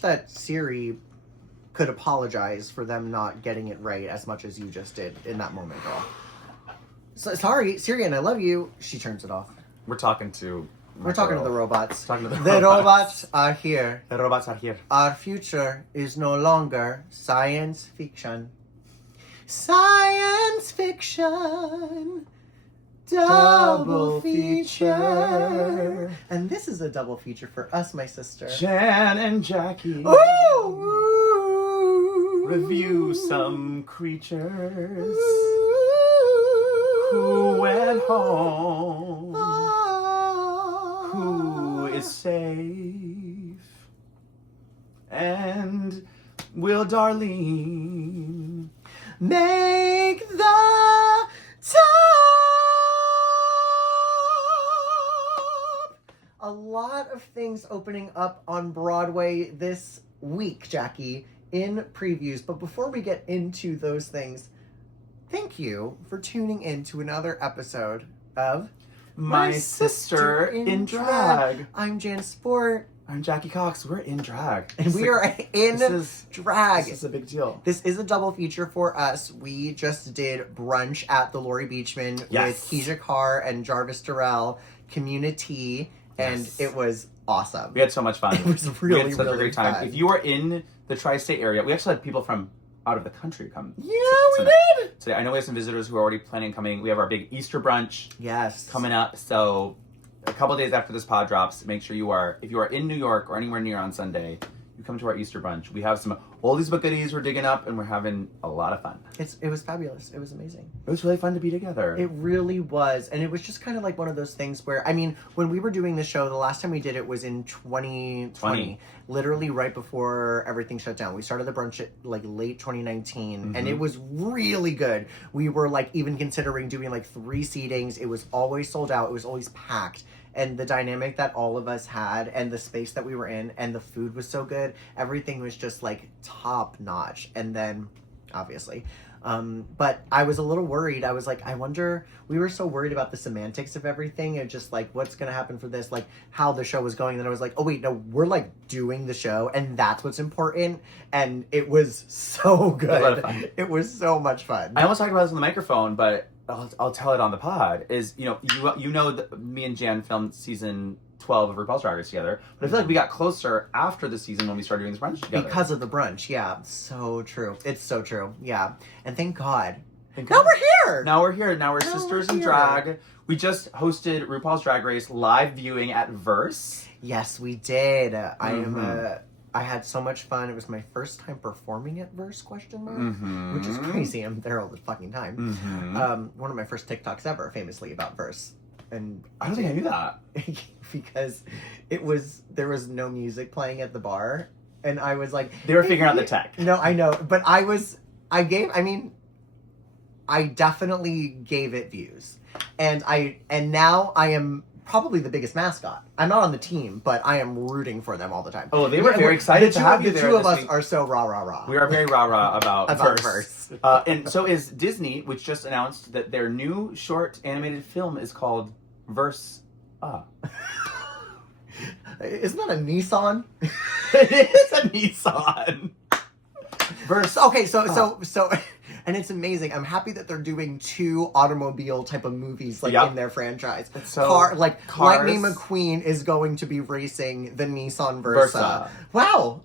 wish that Siri could apologize for them not getting it right as much as you just did in that moment, girl. So, sorry, Siri, and I love you. She turns it off. We're talking to the robots. Talking to the robots are here. The robots are here. Our future is no longer science fiction. Science fiction. Double feature. And this is a double feature for us, my sister. Jan and Jackie. Ooh. Review some creatures who went home. Who is safe? And will Darlene make the top? A lot of things opening up on Broadway this week, Jackie, in previews. But before we get into those things, thank you for tuning in to another episode of My Sister in Drag. I'm Jan Sport. I'm Jackie Cox. We're in drag. And we are in drag. This is a big deal. This is a double feature for us. We just did brunch at the Lori Beachman with Keisha Carr and Jarvis Durrell, Community, and it was awesome. We had so much fun. It was really, we had such a great time. fun. If you are in the tri-state area, we actually had people from out of the country come. Yeah, we did. Today, I know we have some visitors who are already planning on coming. We have our big Easter brunch coming up. So a couple days after this pod drops, make sure if you are in New York or anywhere near on Sunday, you come to our Easter brunch. We have some oldies but goodies we're digging up, and we're having a lot of fun. It was fabulous. It was amazing. It was really fun to be together. It really was. And it was just kind of like one of those things where, I mean, when we were doing the show, the last time we did it was in 2020. Literally right before everything shut down. We started the brunch at like late 2019, and it was really good. We were like even considering doing like 3 seatings. It was always sold out. It was always packed. And the dynamic that all of us had and the space that we were in and the food was so good. Everything was just like top notch. And then obviously, but I was a little worried. I was like, I wonder, we were so worried about the semantics of everything and just like, what's going to happen for this, like how the show was going. And then I was like, oh wait, no, we're like doing the show and that's what's important. And it was so good. It was so much fun. I almost talked about this on the microphone, but I'll tell it on the pod. Is you know that me and Jan filmed season 12 of RuPaul's Drag Race together, but I feel like we got closer after the season when we started doing this brunch together because of the brunch. Yeah, so true. It's so true. Yeah, and thank God. Now we're here. Now we're sisters in drag. We just hosted RuPaul's Drag Race live viewing at Verse. Yes, we did. I had so much fun. It was my first time performing at Verse, which is crazy. I'm there all the fucking time. One of my first TikToks ever, famously about Verse. And I don't think I knew that. Because there was no music playing at the bar. And I was like... They were figuring out the tech. No, I know. But I definitely gave it views. And now I am probably the biggest mascot. I'm not on the team, but I am rooting for them all the time. Oh, they were very excited to have you there. The two of us are so rah. We are very rah about Verse. And so is Disney, which just announced that their new short animated film is called Verse. Isn't that a Nissan? It is a Nissan. Verse. Okay, so and it's amazing. I'm happy that they're doing 2 automobile type of movies in their franchise. So Lightning McQueen is going to be racing the Nissan Versa. Wow.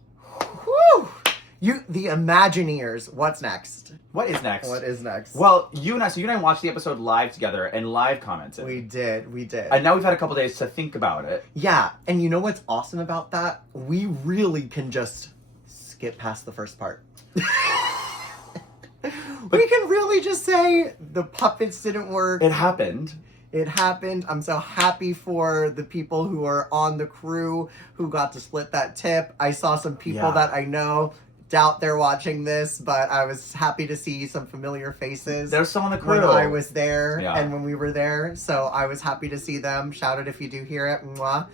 Whew. The Imagineers. What's next? What is next? Well, you and I watched the episode live together and live commented. We did. And now we've had a couple days to think about it. Yeah, and you know what's awesome about that? We really can just skip past the first part. We can really just say the puppets didn't work. It happened. I'm so happy for the people who are on the crew who got to split that tip. I saw some people that I know. Doubt they're watching this, but I was happy to see some familiar faces. There's some on the crew. When I was there and when we were there. So I was happy to see them. Shout out if you do hear it. Mwah.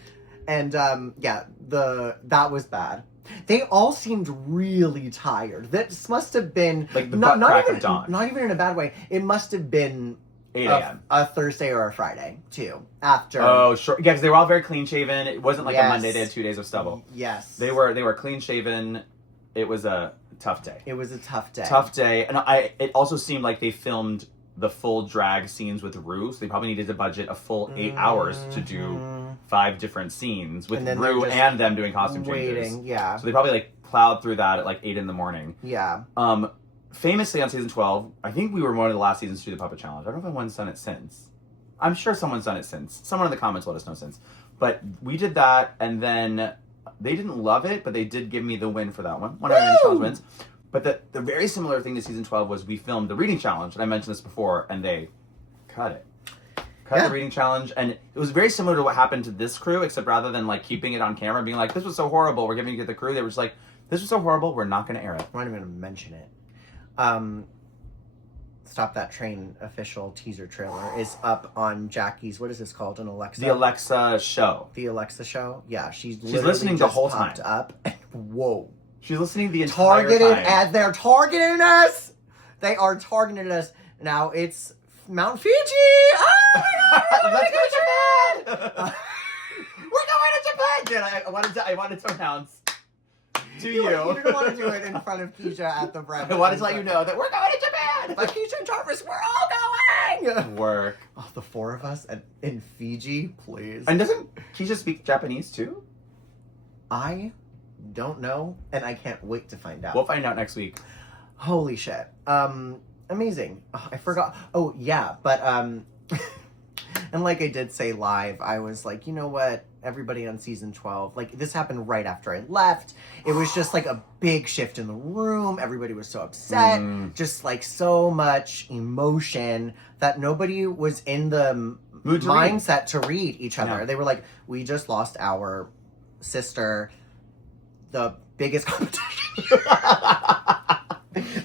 And that was bad. They all seemed really tired. That must have been like the butt crack of dawn. Not even in a bad way. It must have been 8 a.m. A Thursday or a Friday, too. After. Oh, sure. Yeah, because they were all very clean shaven. It wasn't like a Monday they had 2 days of stubble. Yes. They were clean shaven. It was a tough day. It was a tough day. Tough day. And it also seemed like they filmed the full drag scenes with Ru, so they probably needed to budget a full 8 hours to do 5 different scenes with Ru and them doing costume changes. Yeah. So they probably like plowed through that at like 8 a.m. Yeah. Famously on season 12, I think we were one of the last seasons to do the puppet challenge. I don't know if anyone's done it since. I'm sure someone's done it since. Someone in the comments let us know since. But we did that, and then they didn't love it, but they did give me the win for that one. One of our challenge wins. But the very similar thing to season 12 was we filmed the reading challenge, and I mentioned this before, and they cut it. Cut the reading challenge, and it was very similar to what happened to this crew, except rather than like keeping it on camera and being like, this was so horrible, we're giving it to the crew, they were just like, this was so horrible, we're not going to air it. We're not even going to mention it. Stop That Train official teaser trailer is up on Jackie's, what is this called, an Alexa? The Alexa show. The Alexa show? Yeah, she's listening the whole time. Up. Whoa. She's listening the entire time. As they're targeting us. They are targeting us. Now it's Mount Fiji. Oh, let's go to Japan. We're going to Japan. Dude, I wanted to announce to you. You didn't want to do it in front of Keisha at the brunch. I wanted to let you know that we're going to Japan. But Keisha and Jarvis, we're all going. Work. Oh, the 4 of us in Fiji, please. And doesn't Keisha speak Japanese too? I don't know, and I can't wait to find out. We'll find out next week. Holy shit. Amazing. Oh, I forgot. Oh, yeah, but, and like I did say live, I was like, you know what? Everybody on season 12, like, this happened right after I left. It was just like a big shift in the room. Everybody was so upset. Just like so much emotion that nobody was in the mindset to read each other. No. They were like, we just lost our sister, the biggest competition.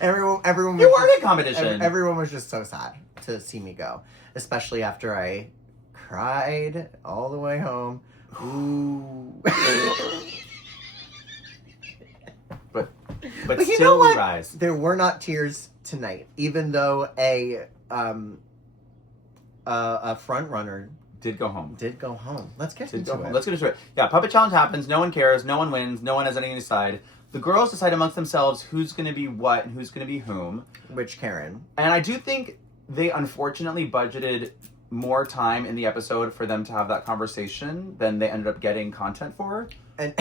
Everyone. You were in competition. Everyone was just so sad to see me go, especially after I cried all the way home. Ooh. but you still know what? We rise. There were not tears tonight, even though a front runner did go home. Let's get into it. Let's get into it. Yeah, puppet challenge happens. No one cares. No one wins. No one has anything to decide. The girls decide amongst themselves who's going to be what and who's going to be whom. Which Karen. And I do think they unfortunately budgeted more time in the episode for them to have that conversation than they ended up getting content for. And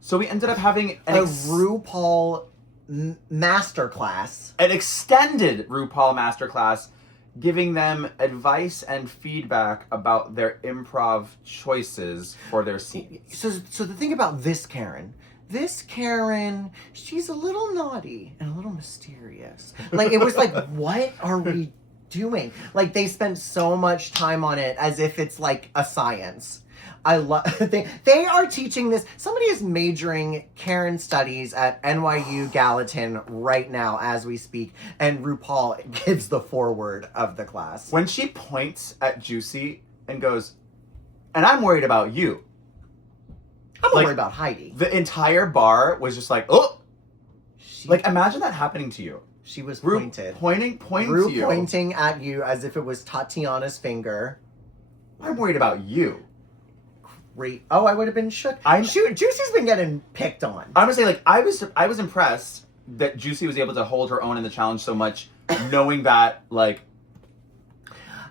so we ended up having a RuPaul masterclass. An extended RuPaul masterclass giving them advice and feedback about their improv choices for their scene. So the thing about this Karen, she's a little naughty and a little mysterious. Like, it was like, what are we doing? Like, they spent so much time on it as if it's like a science. I love they are teaching this. Somebody is majoring Karen studies at NYU Gallatin right now as we speak, and RuPaul gives the foreword of the class. When she points at Juicy and goes, and I'm worried about you. I'm worried about Heidi. The entire bar was just like, oh! Like, imagine that happening to you. She was pointing Ru to you. Pointing at you as if it was Tatiana's finger. I'm worried about you. Great. Oh, I would have been shook. Juicy's been getting picked on. I'm gonna say, like, I was impressed that Juicy was able to hold her own in the challenge so much, knowing that, like...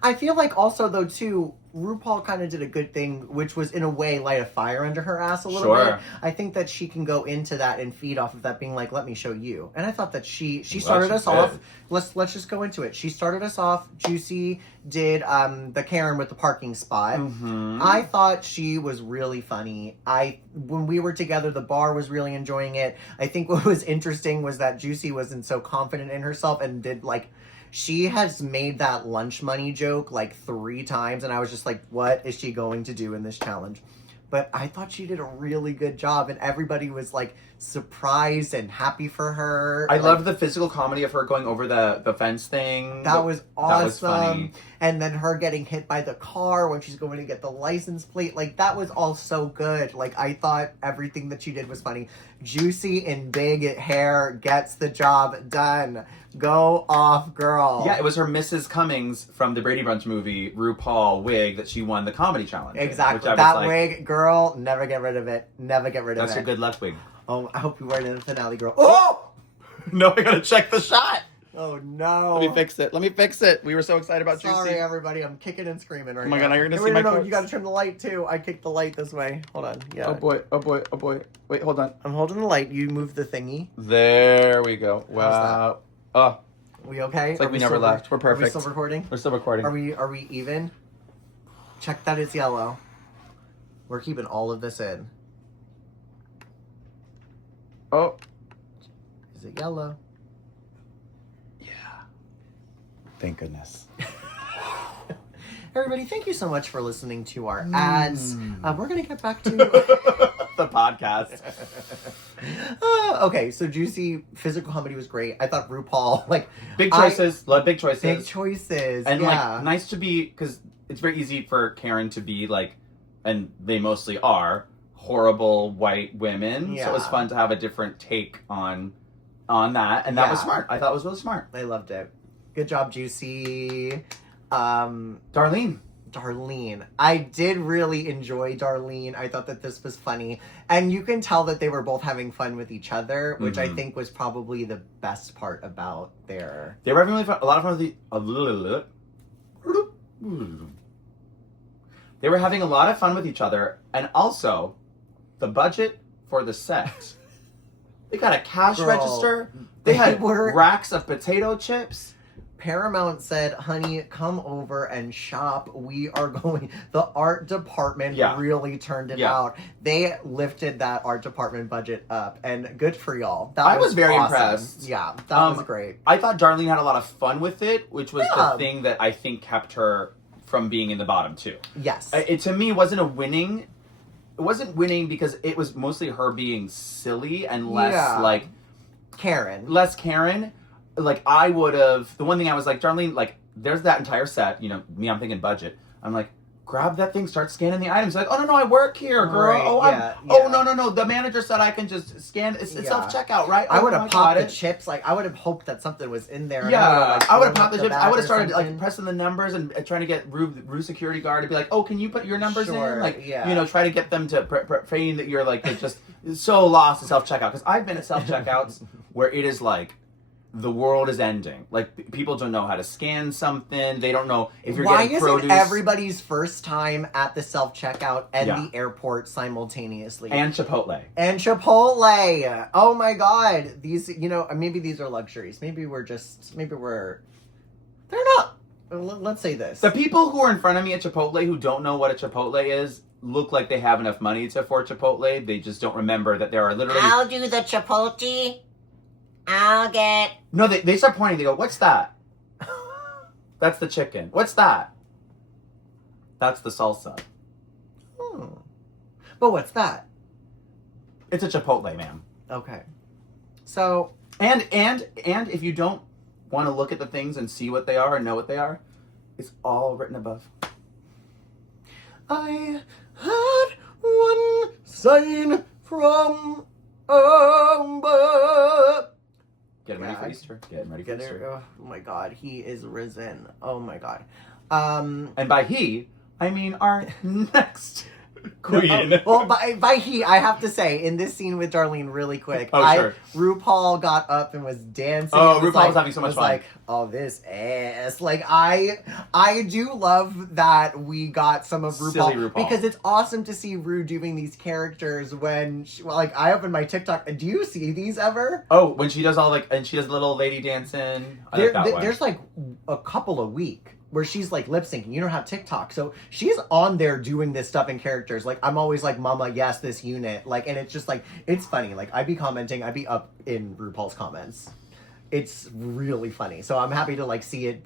I feel like also, though, too, RuPaul kind of did a good thing, which was, in a way, light a fire under her ass a little bit. I think that she can go into that and feed off of that, being like, let me show you. And I thought that she started us off. Let's just go into it. She started us off. Juicy did the Karen with the parking spot. Mm-hmm. I thought she was really funny. When we were together, the bar was really enjoying it. I think what was interesting was that Juicy wasn't so confident in herself and did, like... She has made that lunch money joke like 3 times, and I was just like, what is she going to do in this challenge? But I thought she did a really good job, and everybody was like surprised and happy for her. I loved the physical comedy of her going over the fence thing. That was awesome. That was funny. And then her getting hit by the car when she's going to get the license plate. Like, that was all so good. Like, I thought everything that she did was funny. Juicy in big hair gets the job done. Go off, girl. Yeah, it was her Mrs. Cummings from the Brady Bunch movie, RuPaul wig, that she won the comedy challenge. Exactly. That wig, girl, never get rid of it. Never get rid of it. That's your good luck wig. Oh, I hope you wear it in the finale, girl. Oh! No, I gotta check the shot. Oh, no. Let me fix it. We were so excited about Juicy. Sorry, everybody. I'm kicking and screaming right now. Oh my god, now you're gonna see my quotes. You gotta turn the light, too. I kicked the light this way. Hold on. Yeah. Oh boy. Wait, hold on. I'm holding the light. You move the thingy. There we go. Wow. Oh. We okay? It's like we never left. We're perfect. Are we still recording? We're still recording. Are we even? Check that it's yellow. We're keeping all of this in. Oh. Is it yellow? Yeah. Thank goodness. Everybody, thank you so much for listening to our ads. We're going to get back to the podcast. Okay, so Juicy physical comedy was great. I thought RuPaul, like... Big choices. Love big choices. Big choices, and, like, nice to be... Because it's very easy for Karen to be, like... And they mostly are horrible white women. Yeah. So it was fun to have a different take on that. And that was smart. I thought it was really smart. I loved it. Good job, Juicy. Darlene. I did really enjoy Darlene. I thought that this was funny. And you can tell that they were both having fun with each other, which I think was probably the best part about their... They were having a lot of fun with They were having a lot of fun with each other. And also, the budget for the set. They got a cash register. They had racks of potato chips. Paramount said, honey, come over and shop. We are going... The art department really turned it out. They lifted that art department budget up, and good for y'all. I was very impressed. Yeah, that was great. I thought Darlene had a lot of fun with it, which was the thing that I think kept her from being in the bottom, too. Yes. It, to me, wasn't a winning... It wasn't winning because it was mostly her being silly and less, like... Karen. Less Karen. Like, I would have... The one thing I was like, Darlene, like, there's that entire set. You know, me, I'm thinking budget. I'm like, grab that thing, start scanning the items. Like, oh, no, I work here, girl. Right, oh, no. The manager said I can just scan... It's self-checkout, right? I would have popped the chips. Like, I would have hoped that something was in there. Yeah, I would have popped the chips. I would have started, like, pressing the numbers and trying to get Rue security guard to be like, oh, can you put your numbers in? Like, you know, try to get them to feign that you're, like, just so lost in self-checkout. Because I've been at self-checkouts where it is, like, the world is ending. Like, people don't know how to scan something. They don't know if you're getting produce. Why isn't everybody's first time at the self-checkout and the airport simultaneously? And Chipotle. Oh my god. These, you know, maybe these are luxuries. Maybe they're not. Let's say this. The people who are in front of me at Chipotle who don't know what a Chipotle is look like they have enough money to afford Chipotle. They just don't remember that there are literally... I'll do the Chipotle. I'll get... No, they start pointing. They go, what's that? That's the chicken. What's that? That's the salsa. But what's that? It's a Chipotle, ma'am. Okay. So... And if you don't want to look at the things and see what they are and know what they are, it's all written above. I had one sign from Getting ready for Easter. Getting ready for Easter. Oh my god, he is risen. Oh my god. And by he, I mean our next queen. Well, by he, I have to say, in this scene with Darlene, really quick, sure. RuPaul got up and was dancing. Oh, RuPaul was having so much fun. Like, oh, this ass. Like, I do love that we got some of RuPaul. Silly RuPaul. Because it's awesome to see Ru doing these characters when, I open my TikTok. Do you see these ever? Oh, when she does and she does the little lady dancing. There's like a couple a week where she's like lip syncing. You don't have TikTok, so she's on there doing this stuff in characters. Like, I'm always like, mama, yes, this unit. Like, and it's just like, it's funny. Like, I'd be up in RuPaul's comments. It's really funny. So I'm happy to like see it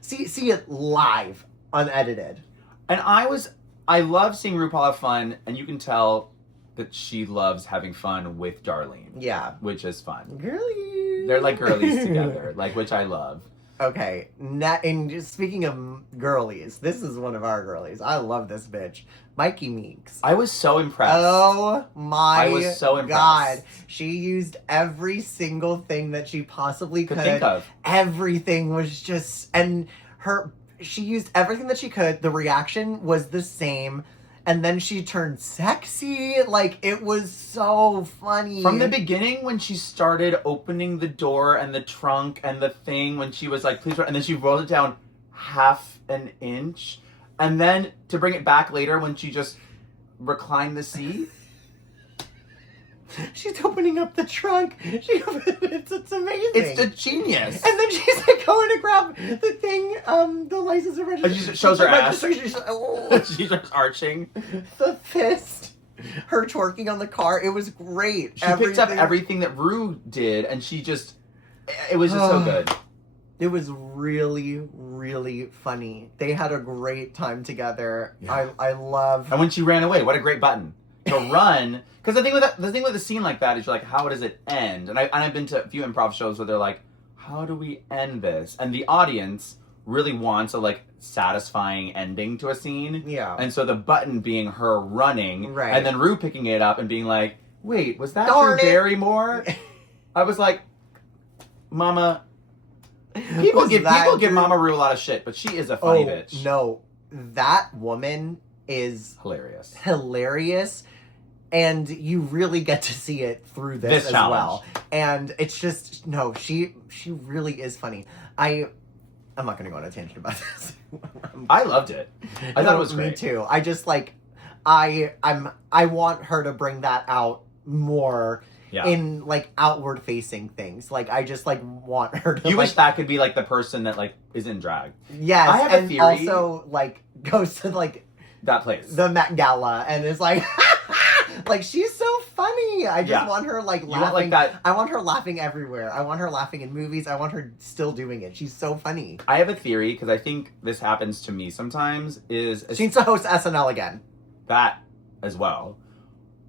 see it live, unedited. And I love seeing RuPaul have fun, and you can tell that she loves having fun with Darlene. Yeah. Which is fun. Girlies. They're like girlies together, like, which I love. Okay, and speaking of girlies, this is one of our girlies. I love this bitch. Mikey Meeks. I was so impressed. Oh my I was so impressed. God. She used every single thing that she possibly could. Think of. Everything was just, she used everything that she could. The reaction was the same. And then she turned sexy. Like, it was so funny. From the beginning, when she started opening the door and the trunk and the thing, when she was like, please, and then she rolled it down half an inch. And then to bring it back later when she just reclined the seat. She's opening up the trunk. It's amazing. It's a genius. And then she's like going to grab the thing, the license and registration. She shows her ass. Oh. She starts arching. The fist. Her twerking on the car. It was great. She picked up everything that Ru did, and she just... It was just so good. It was really, really funny. They had a great time together. Yeah. I love... And when she ran away, what a great button. To run... Because the thing with a scene like that is you're like, how does it end? And I've been to a few improv shows where they're like, how do we end this? And the audience really wants a like satisfying ending to a scene. Yeah. And so the button being her running, right. And then Ru picking it up and being like, wait, was that Darn Drew Barrymore? I was like, Mama, people give Mama Ru a lot of shit, but she is a funny bitch. No, that woman is hilarious. And you really get to see it through this as challenge. Well. And it's just, no, she really is funny. I'm not going to go on a tangent about this. I loved it. I thought it was great. Me too. I just like, I want her to bring that out more in like outward facing things. Like I just like want her to. You wish that could be like the person that like is in drag. Yes. I have a theory. Also like goes to like that place. The Met Gala and is like like she's so funny. I just want her like laughing. Want, like, that... I want her laughing everywhere. I want her laughing in movies. I want her still doing it. She's so funny. I have a theory because I think this happens to me sometimes. She needs to host SNL again. That as well.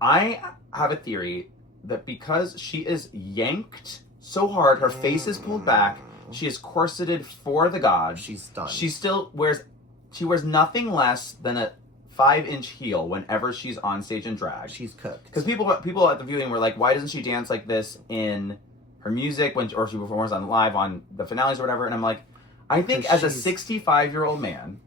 I have a theory that because she is yanked so hard, her face is pulled back, she is corseted for the gods. She's done. She wears nothing less than a 5-inch heel whenever she's on stage in drag. She's cooked. Because people at the viewing were like, why doesn't she dance like this in her music or she performs on live on the finales or whatever? And I'm like, I think as a 65-year-old man,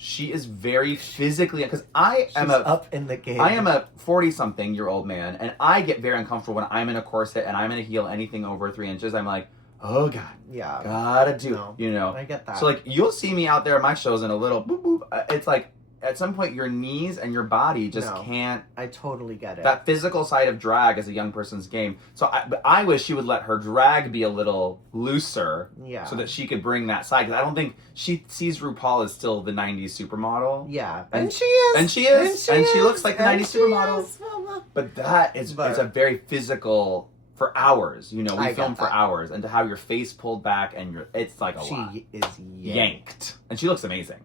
she is very physically, because I am up in the game. I am a 40-something-year-old man, and I get very uncomfortable when I'm in a corset and I'm in a heel anything over 3 inches. I'm like, oh God, yeah, gotta do, I get that. So like, you'll see me out there at my shows in a little boop boop. It's like, at some point, your knees and your body just can't. I totally get it. That physical side of drag is a young person's game. So I wish she would let her drag be a little looser, so that she could bring that side. Because I don't think she sees RuPaul as still the '90s supermodel. Yeah, and she looks like the '90s supermodel. But that is a very physical. For hours, we film for hours, and to have your face pulled back and it's like lot. She is yanked, and she looks amazing.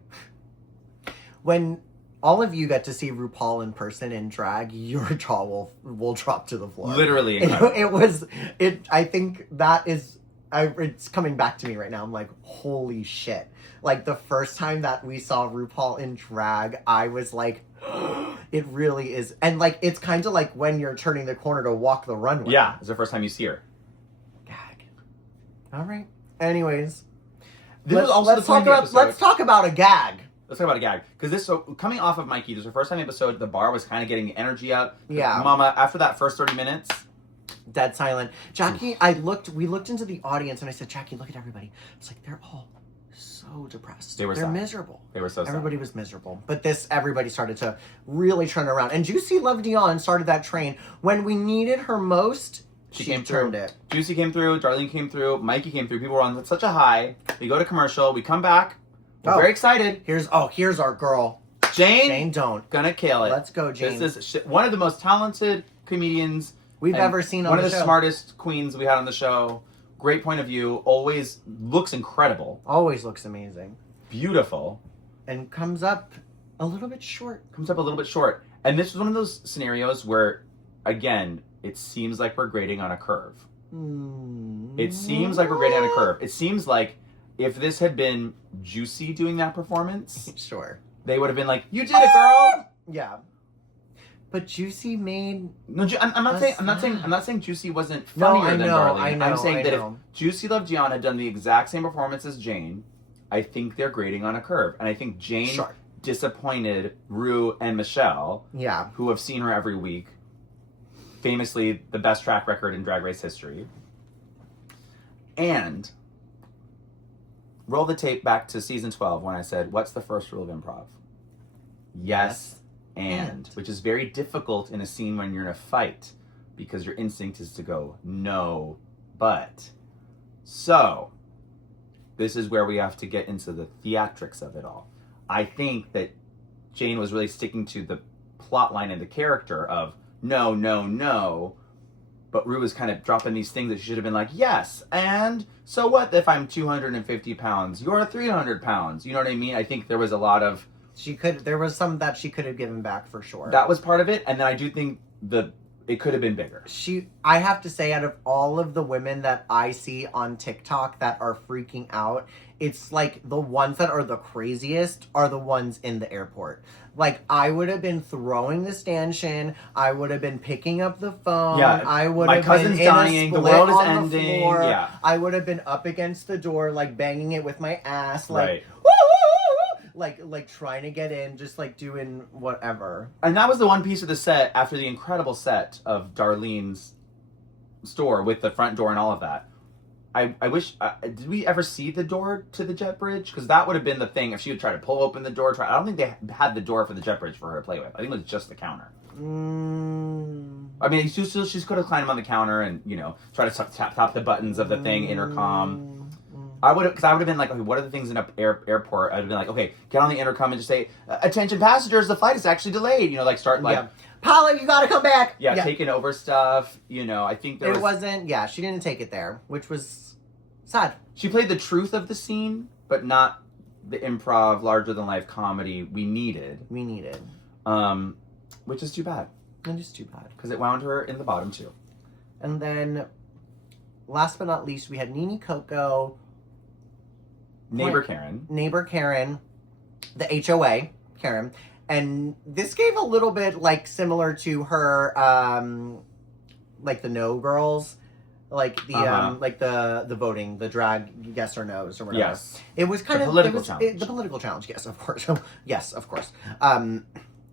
When all of you get to see RuPaul in person in drag, your jaw will drop to the floor. Literally, I think that is. It's coming back to me right now. I'm like, holy shit! Like the first time that we saw RuPaul in drag, I was like, it really is, and like it's kind of like when you're turning the corner to walk the runway. Yeah, it's the first time you see her. Gag. All right. Anyways, let's talk about a gag. Let's talk about a gag. Because coming off of Mikey, this is her first time episode, the bar was kind of getting the energy up. Yeah. Mama, after that first 30 minutes... Dead silent. Jackie, we looked into the audience and I said, Jackie, look at everybody. It's like, they're all so depressed. They're sad. Miserable. They were so sad. Everybody was miserable. But everybody started to really turn around. And Juicy Love Dion started that train. When we needed her most, she turned it. Juicy came through, Darlene came through, Mikey came through. People were on such a high. We go to commercial, we come back. We're very excited. Here's our girl. Jane Don't. Gonna kill it. Let's go, Jane. This is one of the most talented comedians we've ever seen on the show. One of the smartest queens we had on the show. Great point of view. Always looks incredible. Always looks amazing. Beautiful. And comes up a little bit short. And this was one of those scenarios where, again, it seems like we're grading on a curve. It seems like we're grading on a curve. It seems like if this had been Juicy doing that performance, sure, they would have been like, "You did it, girl." Yeah. But Juicy made. No, I'm not saying Juicy wasn't funnier than Darlene. I'm saying that if Juicy Love Gianna had done the exact same performance as Jane, I think they're grading on a curve, and I think Jane disappointed Rue and Michelle, who have seen her every week. Famously, the best track record in Drag Race history. And roll the tape back to season 12 when I said, "What's the first rule of improv?" Yes. And which is very difficult in a scene when you're in a fight because your instinct is to go no but. So this is where we have to get into the theatrics of it all. I think that Jane was really sticking to the plot line and the character of no, no, no, but Rue was kind of dropping these things that she should have been like, yes, and so what if I'm 250 pounds? You're 300 pounds. You know what I mean? I think there was a lot of there was some that she could have given back for sure. That was part of it, and then I do think it could have been bigger. I have to say, out of all of the women that I see on TikTok that are freaking out, it's like the ones that are the craziest are the ones in the airport. Like, I would have been throwing the stanchion. I would have been picking up the phone. Yeah, I would my have cousin's been dying. The world is ending. Yeah, I would have been up against the door, like banging it with my ass, like. Right. Like trying to get in, just like doing whatever. And that was the one piece of the set after the incredible set of Darlene's store with the front door and all of that. I wish, did we ever see the door to the jet bridge? Because that would have been the thing if she would try to pull open the door. I don't think they had the door for the jet bridge for her to play with. I think it was just the counter. I mean, she could have climbed on the counter and, try to tap the buttons of the thing, intercom. I would have been like, okay, what are the things in an airport? I'd have been like, okay, get on the intercom and just say, attention passengers, the flight is actually delayed. Paula, you gotta come back. Yeah, taking over stuff. I think it wasn't. Yeah, she didn't take it there, which was sad. She played the truth of the scene, but not the improv, larger than life comedy we needed. Which is too bad. It is too bad because it wound her in the bottom too. And then, last but not least, we had Nene Coco. Neighbor Karen, the HOA Karen, and this gave a little bit like similar to her, like the No Girls, like the like the voting, the drag yes or no's or whatever. Yes, it was kind of the political challenge. Yes, of course. Yes, of course.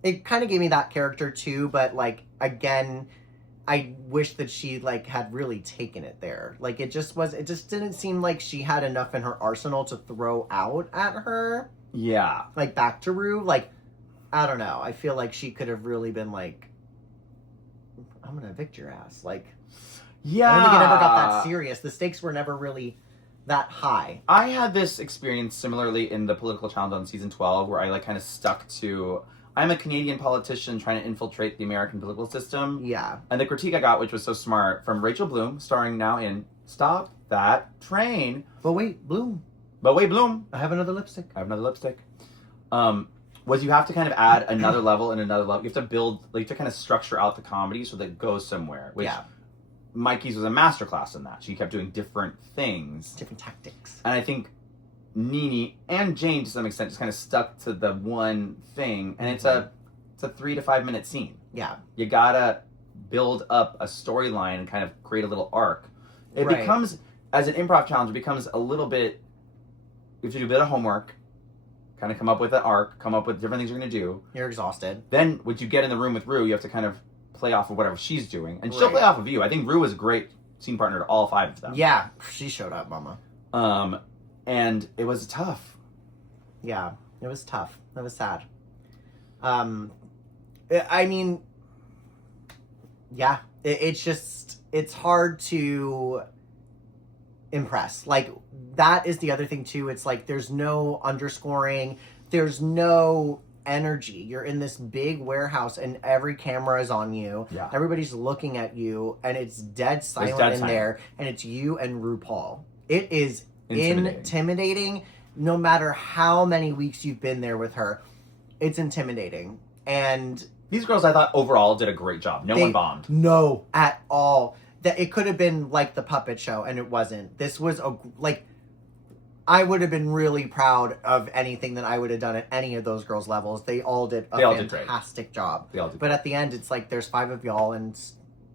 It kind of gave me that character too, but like again. I wish that she had really taken it there. It just didn't seem like she had enough in her arsenal to throw out at her. Yeah. Back to Rue. I don't know. I feel like she could have really been I'm gonna evict your ass. Yeah. I don't think it ever got that serious. The stakes were never really that high. I had this experience similarly in the political challenge on season 12 where I kind of stuck to... I'm a Canadian politician trying to infiltrate the American political system. Yeah. And the critique I got, which was so smart, from Rachel Bloom, starring now in Stop That Train. But wait, Bloom. I have another lipstick. Was you have to kind of add another level and another level. You have to build, you have to kind of structure out the comedy so that it goes somewhere. Which Mikey's was a masterclass in that. She kept doing different things. Different tactics. And I think Nene and Jane to some extent just kind of stuck to the one thing, and it's a 3 to 5 minute scene. Yeah, you gotta build up a storyline and kind of create a little arc. It becomes, as an improv challenge, it becomes a little bit. You have to do a bit of homework, kind of come up with an arc, come up with different things you're gonna do. You're exhausted. Then when you get in the room with Rue, you have to kind of play off of whatever she's doing, and she'll play off of you. I think Rue was a great scene partner to all 5 of them. Yeah, she showed up, mama. And it was tough. Yeah, it was tough. That was sad. I mean, yeah, it's hard to impress. That is the other thing too. It's there's no underscoring. There's no energy. You're in this big warehouse and every camera is on you. Yeah. Everybody's looking at you and it's dead silent in there. And it's you and RuPaul. It is intimidating no matter how many weeks you've been there with her. It's intimidating. And these girls, I thought overall did a great job. No one bombed. No, at all. That it could have been like the puppet show and it wasn't. This was I would have been really proud of anything that I would have done at any of those girls' levels. They all did a fantastic job. They all did. But at the end, it's like there's 5 of y'all, and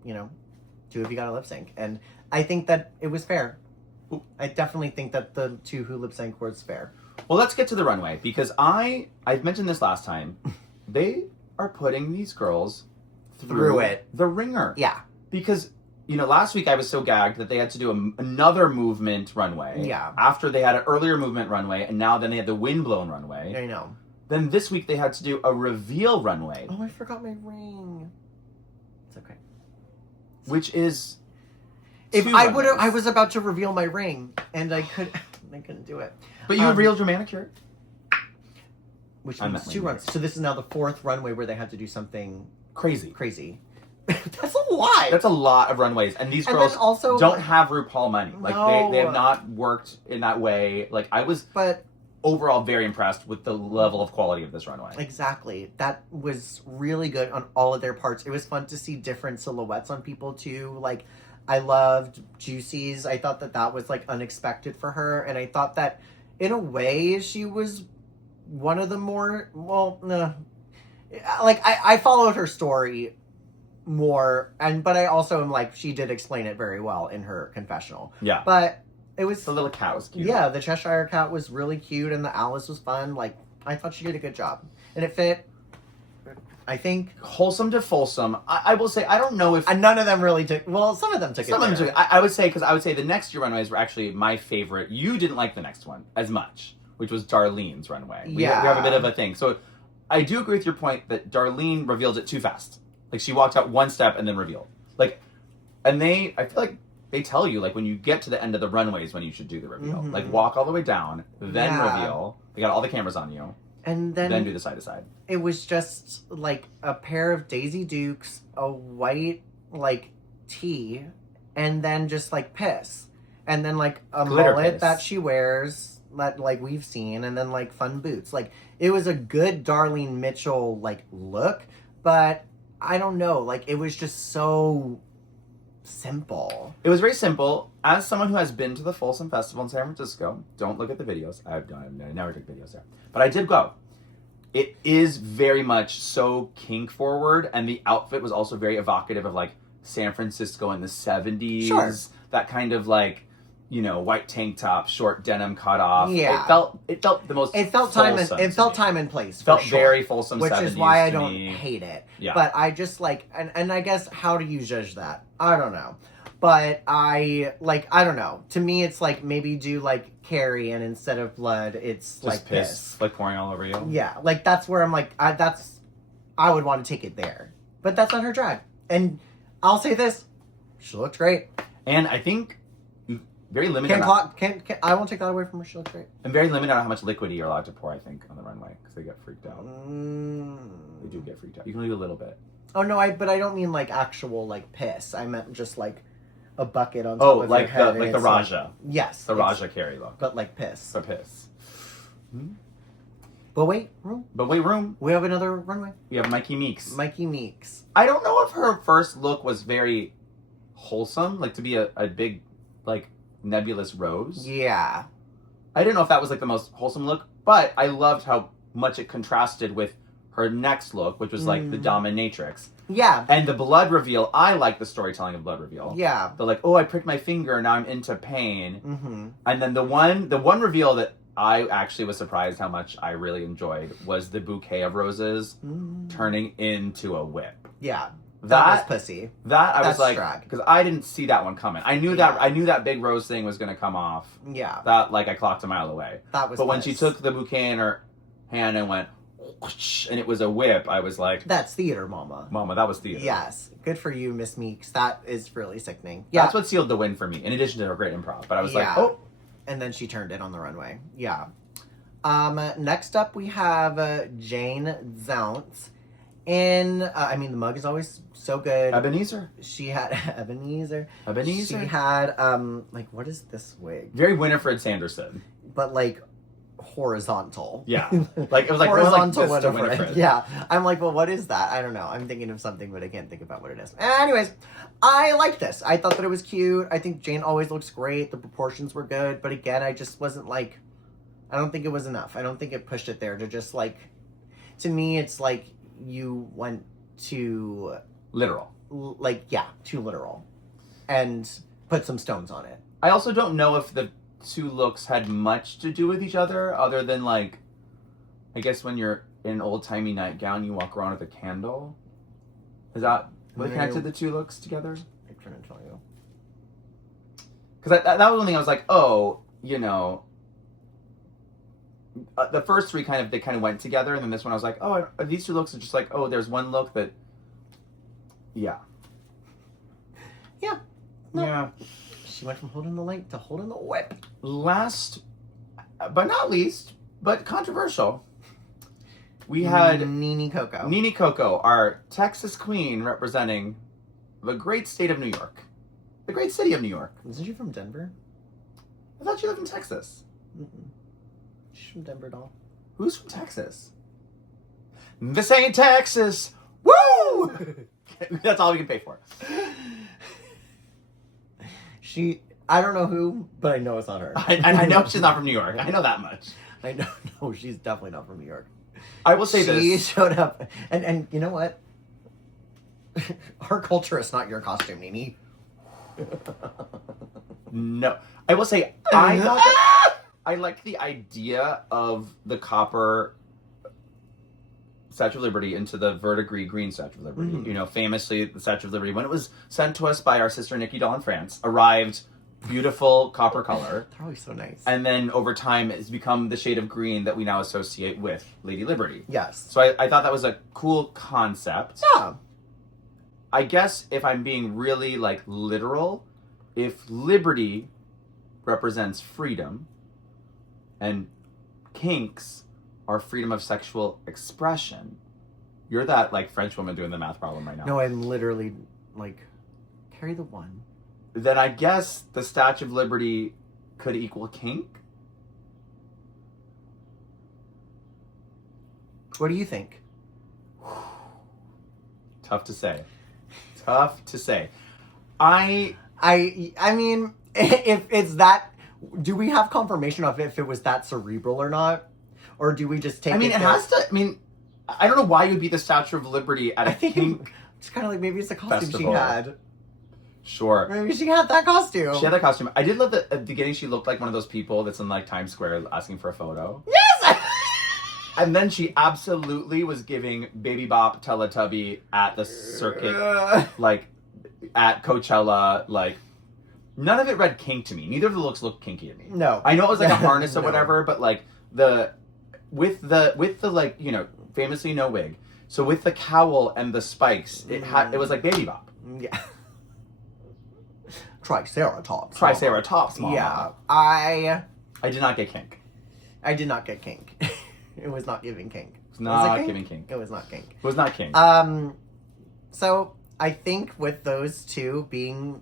2 of you got to lip sync, and I think that it was fair. I definitely think that the 2 who lip sync was fair. Well, let's get to the runway, because I've mentioned this last time. They are putting these girls through it. The ringer. Yeah. Because, last week I was so gagged that they had to do another movement runway. Yeah. After they had an earlier movement runway, and now then they had the windblown runway. I know. Then this week they had to do a reveal runway. Oh, I forgot my ring. It's okay. Which is... If I was about to reveal my ring, and I couldn't do it. But you revealed your manicure. Which means 2 runs. So this is now the 4th runway where they had to do something crazy. That's a lot. That's a lot of runways, and these girls also don't have RuPaul money. Like they have not worked in that way. Like I was, overall very impressed with the level of quality of this runway. Exactly, that was really good on all of their parts. It was fun to see different silhouettes on people too. Like I loved Juicy's. I thought that was like unexpected for her, and I thought that in a way she was one of the more like I followed her story more, but I also am like, she did explain it very well in her confessional. Yeah. But it was... The little cat was cute. Yeah, the Cheshire cat was really cute, and the Alice was fun. Like, I thought she did a good job. And it fit, I think... Wholesome to fulsome. I will say, I don't know if... And none of them really took... Well, some of them took it. Some of them took it. I would say the next 2 runways were actually my favorite. You didn't like the next one as much, which was Darlene's runway. We have a bit of a thing. So I do agree with your point that Darlene revealed it too fast. Like, she walked out 1 step and then revealed. Like, and I feel like they tell you, like, when you get to the end of the runways when you should do the reveal. Mm-hmm. Like, walk all the way down, then reveal. They got all the cameras on you. And then do the side to side. It was just, like, a pair of Daisy Dukes, a white, like, tee, and then just, like, piss. And then, like, a glitter mullet piss that she wears, that, like, we've seen, and then, like, fun boots. Like, it was a good Darlene Mitchell, like, look, but... I don't know. Like, it was just so simple. It was very simple. As someone who has been to the Folsom Festival in San Francisco, don't look at the videos. I never took videos there. But I did go. It is very much so kink forward, and the outfit was also very evocative of, like, San Francisco in the 70s. Sure. That kind of, like, white tank top, short denim cut off. Yeah. It felt the most. It felt time and place. Felt very Folsom, which 70s is why I to don't me. hate it. Yeah. But I just like, and I guess how do you judge that? I don't know. But I don't know. To me, it's like maybe do like Carrie, and instead of blood, it's just like piss, like pouring all over you. Yeah, like that's where I'm like, I would want to take it there, but that's not her drag. And I'll say this, she looked great. And I think. Very limited. I won't take that away from her. She looks great. And very limited on how much liquid you're allowed to pour, I think, on the runway, because they get freaked out. They do get freaked out. You can leave a little bit. Oh no, but I don't mean like actual like piss. I meant just like a bucket on top of your head. Like the Raja. Yes. The Raja Carey look. But like piss. For piss. Hmm? But wait, room. We have another runway. We have Mikey Meeks. Mikey Meeks. I don't know if her first look was very wholesome, like to be a big, like, nebulous rose. Yeah. I didn't know if that was like the most wholesome look, but I loved how much it contrasted with her next look, which was like the dominatrix. Yeah. And the blood reveal, I like the storytelling of blood reveal. Yeah. The like, oh, I pricked my finger, now I'm into pain. Mm-hmm. And then the one reveal that I actually was surprised how much I really enjoyed was the bouquet of roses turning into a whip. Yeah. That was pussy. I was like, because I didn't see that one coming. I knew that big rose thing was going to come off. Yeah. That, like, I clocked a mile away. That was But when she took the bouquet in her hand and went, whoosh, and it was a whip, I was like... That's theater, mama. Mama, that was theater. Yes. Good for you, Miss Meeks. That is really sickening. Yeah. That's what sealed the win for me, in addition to her great improv. But I was like, oh. And then she turned it on the runway. Yeah. Next up, we have Jane Zounce. And, the mug is always so good. Ebenezer. She had... Ebenezer. She had, what is this wig? Very Winifred Sanderson. But, like, horizontal. Yeah. Like, it was like horizontal like this to Winifred. Yeah. I'm like, well, what is that? I don't know. I'm thinking of something, but I can't think about what it is. Anyways, I like this. I thought that it was cute. I think Jane always looks great. The proportions were good. But again, I just wasn't like, I don't think it was enough. I don't think it pushed it there to just like, to me, it's like you went to... Literal. Like, yeah, too literal. And put some stones on it. I also don't know if the two looks had much to do with each other than like, I guess when you're in an old-timey nightgown, you walk around with a candle. Is that what connected the two looks together? I'm trying to tell you. Because that was one thing I was like, oh, you know, the first three they kind of went together, and then this one I was like, oh, these two looks are just like, oh, there's one look that, yeah. Yeah. No. Yeah. She went from holding the light to holding the whip. Last, but not least, but controversial, we had Nene Coco. Nene Coco, our Texas queen, representing the great state of New York. The great city of New York. Isn't she from Denver? I thought you lived in Texas. Mm-mm. She's from Denver, doll. Who's from Texas? This ain't Texas. Woo! That's all we can pay for. I don't know who, but I know it's not her. I know she's not from New York. I know that much. I know, no, she's definitely not from New York. I will say this. She showed up, and you know what? Our culture is not your costume, Nene. No. I will say, I thought that I liked the idea of the copper Statue of Liberty into the verdigris green Statue of Liberty. Mm-hmm. You know, famously, the Statue of Liberty, when it was sent to us by our sister Nikki Doll in France, arrived beautiful copper color. They're always so nice. And then over time, it's become the shade of green that we now associate with Lady Liberty. Yes. So I thought that was a cool concept. Yeah. I guess if I'm being really, like, literal, if liberty represents freedom and kinks are freedom of sexual expression, you're that, like, French woman doing the math problem right now. No, I'm literally, like, carry the one. Then I guess the Statue of Liberty could equal kink. What do you think? Tough to say. Tough to say. I mean, if it's that, do we have confirmation of if it was that cerebral or not? Or do we just take it has to, I don't know why you would be the Statue of Liberty at a kink it's kind of like maybe it's the costume festival. she had. Sure. Maybe she had that costume. She had that costume. I did love that at the beginning she looked like one of those people that's in, like, Times Square asking for a photo. Yes! And then she absolutely was giving Baby Bop Teletubby at the circuit, like, at Coachella, like, none of it read kink to me. Neither of the looks looked kinky to me. No. I know it was like a harness or whatever, but, like, with the like, you know, famously no wig. So with the cowl and the spikes, it was like Baby Bop. Yeah. Triceratops. Triceratops, mama. Yeah. I did not get kink. I did not get kink. It was not giving kink. It's not was it giving kink. It was not kink. It was not kink. So I think with those two being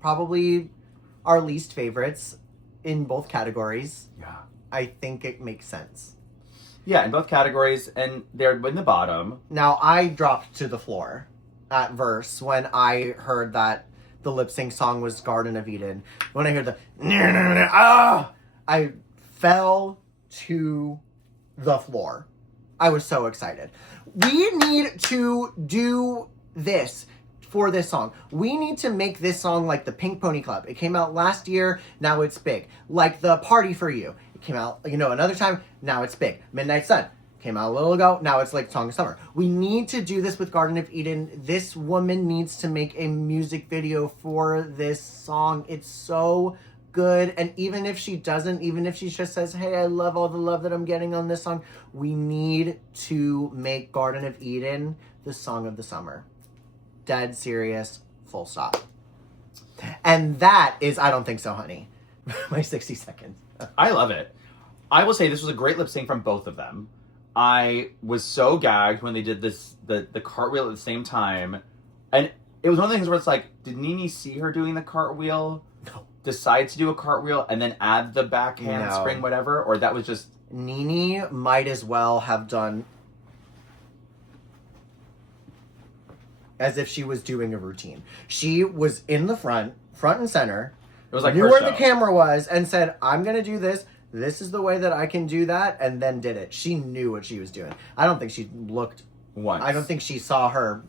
probably our least favorites in both categories, yeah, I think it makes sense. Yeah, in both categories, and they're in the bottom. Now, I dropped to the floor at verse when I heard that the lip sync song was Garden of Eden. When I heard the I fell to the floor. I was so excited. We need to do this for this song. We need to make this song like the Pink Pony Club. It came out last year, now it's big. Like the Party for You. It came out, another time, now it's big. Midnight Sun came out a little ago, now it's like Song of Summer. We need to do this with Garden of Eden. This woman needs to make a music video for this song. It's so good. And even if she doesn't, even if she just says, hey, I love all the love that I'm getting on this song, we need to make Garden of Eden the song of the summer. Dead serious, full stop. And that is I Don't Think So, Honey. My 60 seconds. I love it. I will say this was a great lip sync from both of them. I was so gagged when they did this the cartwheel at the same time. And it was one of the things where it's like, did Nene see her doing the cartwheel? No. Decide to do a cartwheel and then add the back handspring, whatever? Or that was just Nene might as well have done as if she was doing a routine. She was in the front and center. It was like knew her where show. the camera was and said, I'm going to do this. This is the way that I can do that. And then did it. She knew what she was doing. I don't think she looked once. I don't think she saw her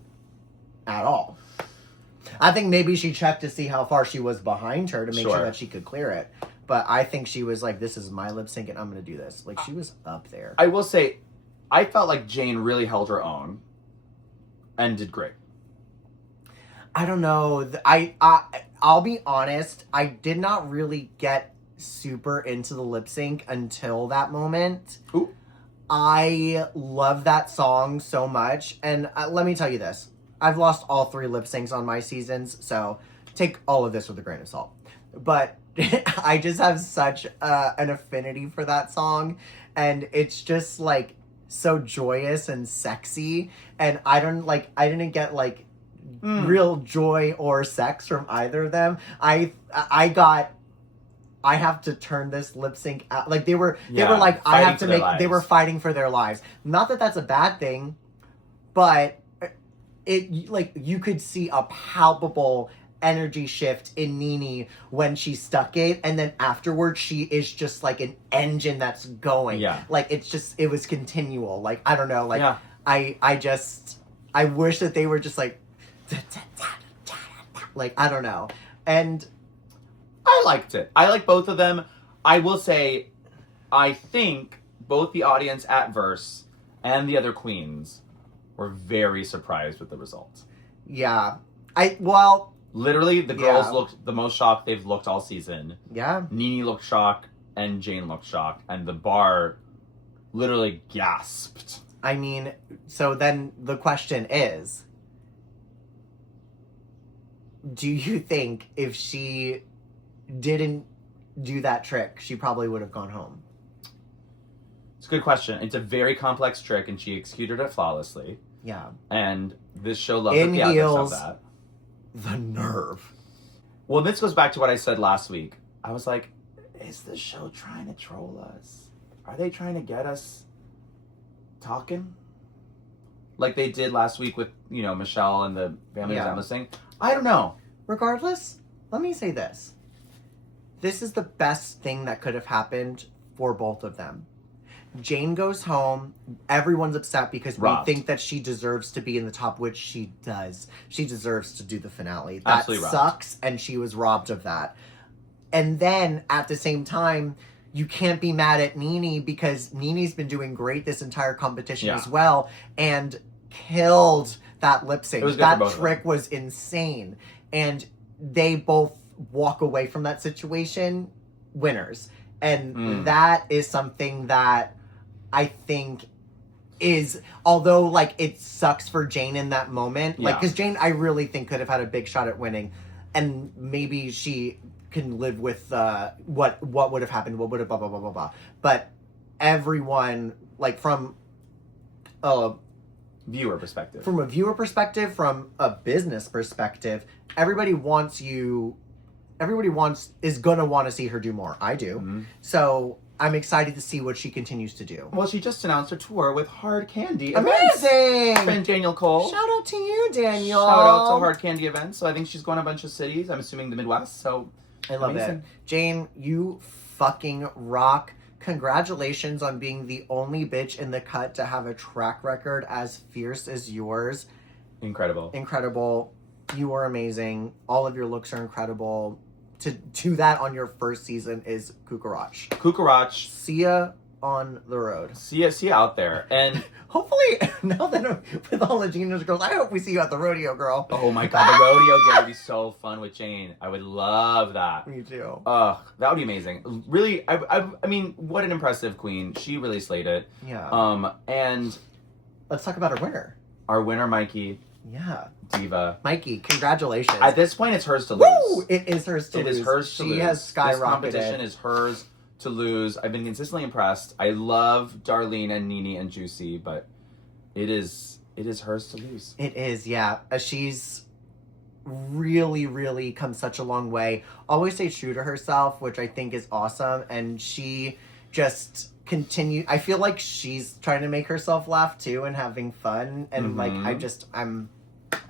at all. I think maybe she checked to see how far she was behind her to make sure that she could clear it. But I think she was like, this is my lip sync and I'm going to do this. Like, she was up there. I will say, I felt like Jane really held her own and did great. I don't know. I'll be honest. I did not really get super into the lip sync until that moment. Ooh. I love that song so much. And let me tell you this. I've lost all 3 lip syncs on my seasons, so take all of this with a grain of salt. But I just have such an affinity for that song. And it's just like so joyous and sexy. And I didn't get like real joy or sex from either of them. I have to turn this lip sync out. Like they were like, I have to make, they were fighting for their lives. Not that that's a bad thing, but it, like, you could see a palpable energy shift in Nene when she stuck it. And then afterwards, she is just like an engine that's going. Yeah. Like, it's just, it was continual. Like, I don't know. Like, yeah. I wish that they were just like, like, I don't know. And I liked it. I like both of them. I will say, I think both the audience at Verse and the other queens were very surprised with the result. Yeah. Literally, the girls looked the most shocked they've looked all season. Yeah. Nene looked shocked, and Jane looked shocked, and the bar literally gasped. I mean, so then the question is, do you think if she didn't do that trick, she probably would have gone home? It's a good question. It's a very complex trick, and she executed it flawlessly. Yeah. And this show loves the theatrics of that. The nerve. Well, this goes back to what I said last week. I was like, is the show trying to troll us? Are they trying to get us talking? Like they did last week with, Michelle and the family resemblance thing. I don't know. Regardless, let me say this. This is the best thing that could have happened for both of them. Jane goes home. Everyone's upset because we think that she deserves to be in the top, which she does. She deserves to do the finale. That Absolutely sucks, and she was robbed of that. And then, at the same time, you can't be mad at Nene because Nene's been doing great this entire competition as well and killed that lip sync. That trick was insane. And they both walk away from that situation winners. And that is something that I think is, although, like, it sucks for Jane in that moment. Like, because Jane, I really think, could have had a big shot at winning. And maybe she can live with what would have happened, what would have blah, blah, blah, blah, blah. But everyone, like, from a viewer perspective, from a business perspective, everybody is gonna want to see her do more. I do. Mm-hmm. So I'm excited to see what she continues to do. Well, she just announced her tour with Hard Candy Events. Amazing! Friend Daniel Cole. Shout out to you, Daniel. Shout out to Hard Candy Events. So I think she's going to a bunch of cities. I'm assuming the Midwest. So I love it. Jane, you fucking rock. Congratulations on being the only bitch in the cut to have a track record as fierce as yours. Incredible. You are amazing. All of your looks are incredible. To do that on your first season is Kukarach. See ya on the road. See ya out there. And hopefully, now that with all the Gina's girls, I hope we see you at the rodeo, girl. Oh my god, the rodeo girl would be so fun with Jane. I would love that. Me too. That would be amazing. Really, I mean, what an impressive queen. She really slayed it. Yeah. And let's talk about our winner. Our winner, Mikey. Yeah. Diva. Mikey, congratulations. At this point, it's hers to lose. Woo! It is hers to lose. It is hers to lose. She has skyrocketed. This competition is hers to lose. I've been consistently impressed. I love Darlene and Nene and Juicy, but it is hers to lose. It is, yeah. She's really, really come such a long way. Always stay true to herself, which I think is awesome. And she just continue. I feel like she's trying to make herself laugh too and having fun. And like, I'm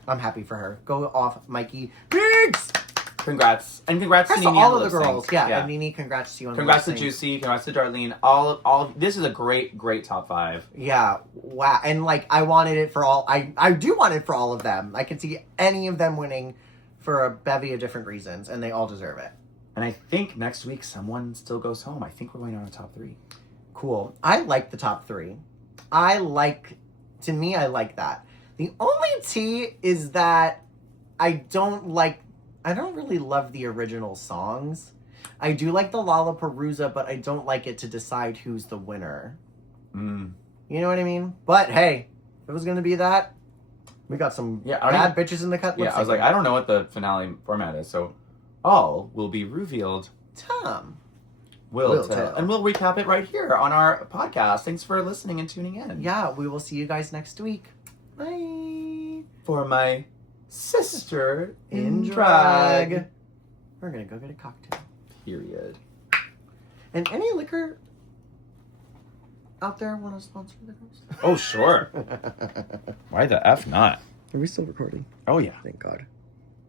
happy for her. Go off, Mikey Meeks! Congrats. And congrats to to Nene all on of the girls. lip-sync. Yeah, and Nene, congrats to you on Congrats the to lip-sync. Juicy. Congrats to Darlene. All this is a great top 5. Yeah, wow. And like, I wanted it for all, I do want it for all of them. I can see any of them winning for a bevy of different reasons, and they all deserve it. And I think next week someone still goes home. I think we're going on a top 3. Cool. I like the top 3. I like that. The only tea is that I don't really love the original songs. I do like the Lollapalooza, but I don't like it to decide who's the winner. You know what I mean? But hey, if it was going to be that, we got some bad bitches in the cut. Yeah, I was like, I don't know what the finale format is, so all will be revealed. Tom will tell. And we'll recap it right here on our podcast. Thanks for listening and tuning in. Yeah, we will see you guys next week. Bye. For my sister in drag. We're going to go get a cocktail. Period. And any liquor out there want to sponsor the girls? Oh, sure. Why the F not? Are we still recording? Oh, yeah. Thank God.